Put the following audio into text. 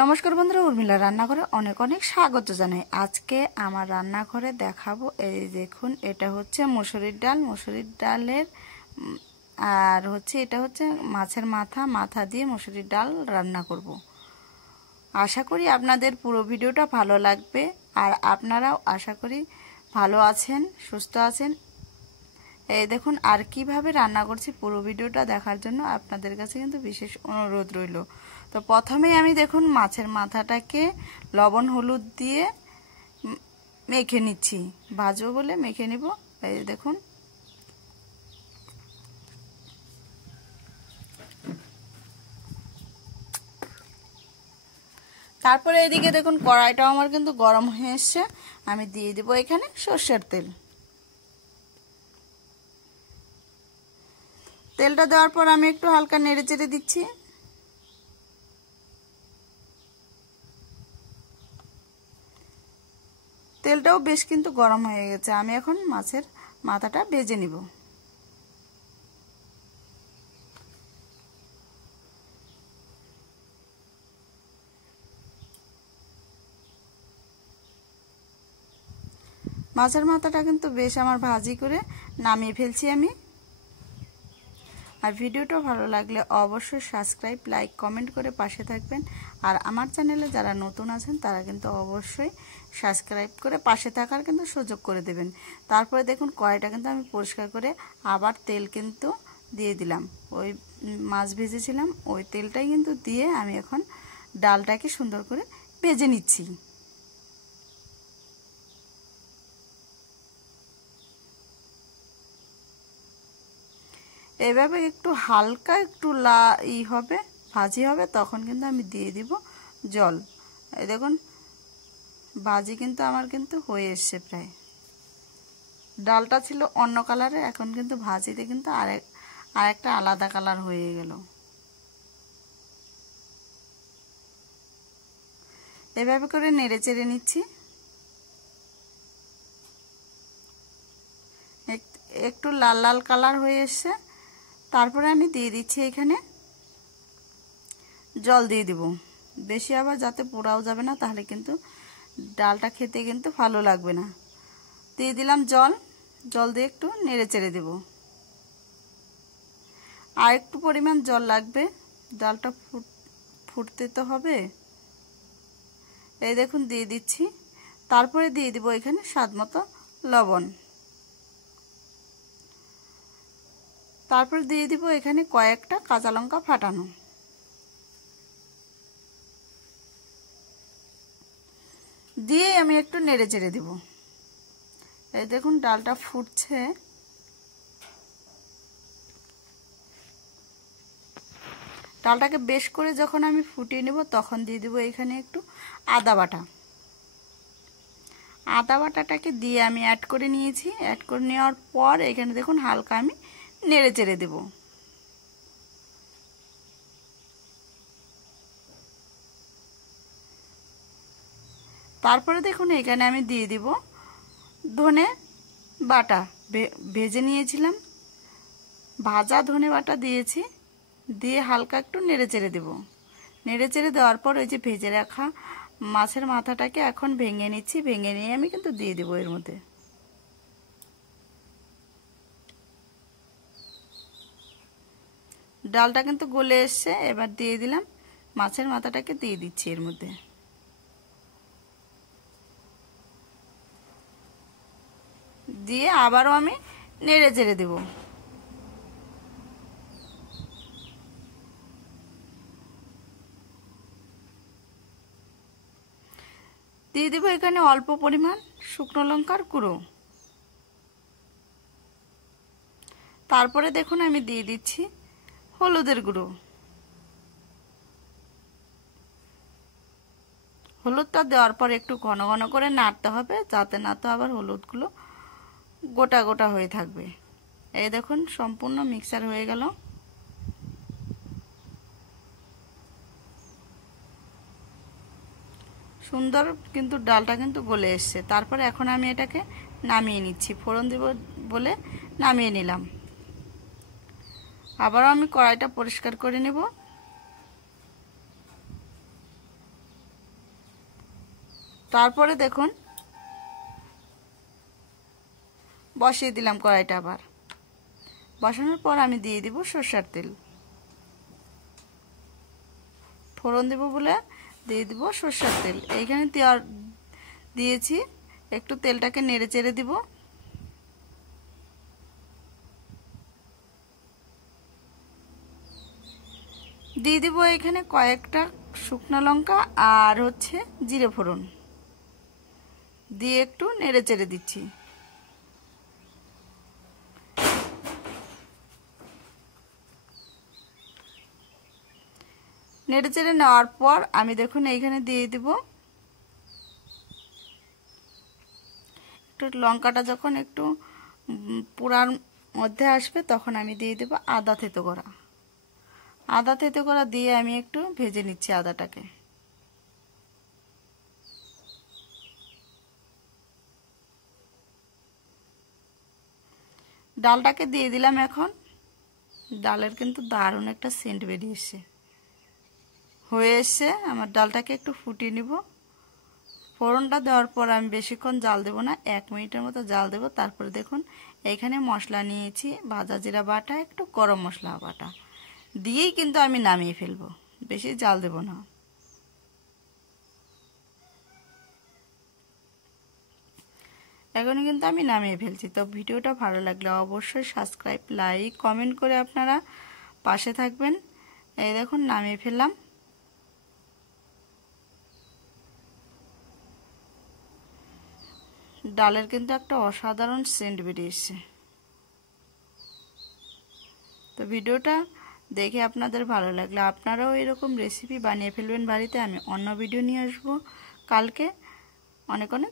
নমস্কার বন্ধুরা, উর্মিলা রান্নাঘরে অনেক অনেক স্বাগত জানাই। আজকে আমার রান্নাঘরে দেখাবো, এই দেখুন, এটা হচ্ছে মসুরির ডালের আর হচ্ছে এটা হচ্ছে মাছের মাথা দিয়ে মসুরির ডাল রান্না করব। আশা করি আপনাদের পুরো ভিডিওটা ভালো লাগবে, আর আপনারাও আশা করি ভালো আছেন, সুস্থ আছেন। এই দেখুন, আর কিভাবে রান্না করছি পুরো ভিডিওটা দেখার জন্য আপনাদের কাছে কিন্তু বিশেষ অনুরোধ রইল। তো প্রথমেই আমি দেখুন মাছের মাথাটাকে লবণ হলুদ দিয়ে মেখে নিচ্ছি, ভাজবো বলে মেখে নিব। এই দেখুন, তারপরে এদিকে দেখুন কড়াইটাও আমার কিন্তু গরম হয়ে এসছে। আমি দিয়ে দিব এখানে সর্ষের তেল। তেলটা দেওয়ার পর আমি একটু হালকা নেড়ে চেড়ে দিচ্ছি। তেলটাও বেশ কিন্তু গরম হয়ে গেছে। আমি এখন মাছের মাথাটা ভেজে নিব। মাছের মাথাটা কিন্তু বেশ আমার ভাজি করে নামিয়ে ফেলছি আমি। আর ভিডিওটা ভালো লাগলে অবশ্যই সাবস্ক্রাইব, লাইক, কমেন্ট করে পাশে থাকবেন। আর আমার চ্যানেলে যারা নতুন আছেন তারা কিন্তু অবশ্যই সাবস্ক্রাইব করে পাশে থাকার কিন্তু সুযোগ করে দেবেন। তারপরে দেখুন কড়াইটা কিন্তু আমি পরিষ্কার করে আবার তেল কিন্তু দিয়ে দিলাম। ওই মাছ ভেজেছিলাম ওই তেলটাই কিন্তু দিয়ে আমি এখন ডালটাকে সুন্দর করে ভেজে নিচ্ছি। এভাবে একটু হালকা একটু হবে, ভাজি হবে, তখন কিন্তু আমি দিয়ে দিব জল। এই দেখুন ভাজি কিন্তু আমার কিন্তু হয়ে এসছে প্রায়। ডালটা ছিল অন্য কালারে, এখন কিন্তু ভাজিতে কিন্তু আরেকটা আলাদা কালার হয়ে গেল। এভাবে করে নেড়ে চেড়ে নিচ্ছি। একটু লাল লাল কালার হয়ে এসছে। তারপরে আমি দিয়ে দিচ্ছি এখানে জল দিয়ে দিব। বেশি আবার যাতে পোড়াও যাবে না, তাহলে কিন্তু ডালটা খেতে কিন্তু ভালো লাগবে না। দিয়ে দিলাম জল দিয়ে একটু নেড়ে চেড়ে দেব। আর একটু পরিমাণ জল লাগবে, ডালটা ফুটতে তো হবে। এই দেখুন দিয়ে দিচ্ছি। তারপরে দিয়ে দিব এখানে স্বাদ মতো লবণ। তারপরে দিয়ে দিব এখানে কয়েকটা কাঁচা লঙ্কা ফাটানো। দিয়ে আমি একটু নেড়ে চেড়ে দেব। এই দেখুন ডালটা ফুটছে। ডালটাকে বেশ করে যখন আমি ফুটিয়ে নেব তখন দিয়ে দেব এখানে একটু আদা বাটা। আদা বাটাটাকে দিয়ে আমি অ্যাড করে নিয়েছি। অ্যাড করে নেওয়ার পর এখানে দেখুন হালকা আমি নেড়ে চেড়ে দেব। তারপরে দেখুন এখানে আমি দিয়ে দিব ধনে বাটা। ভেজে নিয়েছিলাম, ভাজা ধনে বাটা দিয়েছি। দিয়ে হালকা একটু নেড়ে চেড়ে দেব। নেড়ে চেড়ে দেওয়ার পর ওই যে ভেজে রাখা মাছের মাথাটাকে এখন ভেঙে নিচ্ছি। ভেঙে নিয়ে আমি কিন্তু দিয়ে দেবো এর মধ্যে। ডালটা কিন্তু গলে এসছে। এবার দিয়ে দিলাম মাছের মাথাটাকে, দিয়ে দিচ্ছি এর মধ্যে। দিয়ে আবারও আমি নেড়ে চেড়ে দেব। দিয়ে দেবো এখানে অল্প পরিমাণ শুকনো লঙ্কার গুঁড়ো। তারপরে দেখুন আমি দিয়ে দিচ্ছি হলুদের গুঁড়ো। হলুদটা দেওয়ার পর একটু ঘন ঘন করে নাড়তে হবে, যাতে না তো আবার হলুদগুলো গোটা গোটা হয়ে থাকবে। এই দেখুন সম্পূর্ণ মিক্সার হয়ে গেল। সুন্দর কিন্তু ডালটা কিন্তু গলে এসছে। তারপরে এখন আমি এটাকে নামিয়ে নিচ্ছি। ফোড়ন দেব বলে নামিয়ে নিলাম। আবারও আমি কড়াইটা পরিষ্কার করে নেব। তারপরে দেখুন বসিয়ে দিলাম কড়াইটা। আবার বসানোর পর আমি দিয়ে দিব সরষের তেল। ফোড়ন দেব বলে দিয়ে দিব সরষের তেল। এইখানে দিয়েছি, একটু তেলটাকে নেড়ে চেড়ে দিব। দিয়ে দিব এখানে কয়েকটা শুকনো লঙ্কা আর হচ্ছে জিরে ফোড়ন দিয়ে একটু নেড়ে চেড়ে দিচ্ছি। নেড়ে চেড়ে নেওয়ার পর আমি দেখুন এইখানে দিয়ে দিব একটু লঙ্কাটা যখন একটু পুরার মধ্যে আসবে তখন আমি দিয়ে দেব আদা থেতো করা। আদা থেতো করা দিয়ে আমি একটু ভেজে নিচ্ছি আদাটাকে। ডালটাকে দিয়ে দিলাম। এখন ডালের কিন্তু দারুণ একটা সেন্ট বেরিয়ে হয়ে এসছে। আমার ডালটাকে একটু ফুটিয়ে নিব। ফোড়নটা দেওয়ার পর আমি বেশিক্ষণ জাল দেব না, 1 মিনিটের মতো জাল দেব। তারপরে দেখুন এইখানে মশলা নিয়েছি, ভাজা জিরা বাটা, একটু গরম মশলা বাটা দিয়েই কিন্তু আমি নামিয়ে ফেলবো, বেশি জাল দেব না। এখন কিন্তু আমি নামিয়ে ফেলছি। তো ভিডিওটা ভালো লাগলে অবশ্যই সাবস্ক্রাইব, লাইক, কমেন্ট করে আপনারা পাশে থাকবেন। এই দেখুন নামিয়ে ফেললাম। ডালের কিন্তু একটা অসাধারণ সেন্ট বেরিয়েছে। তো ভিডিওটা দেখে আপনাদের ভালো লাগলে আপনারাও এরকম রেসিপি বানিয়ে ফেলবেন বাড়িতে। আমি অন্য ভিডিও নিয়ে আসবো কালকে। অনেক অনেক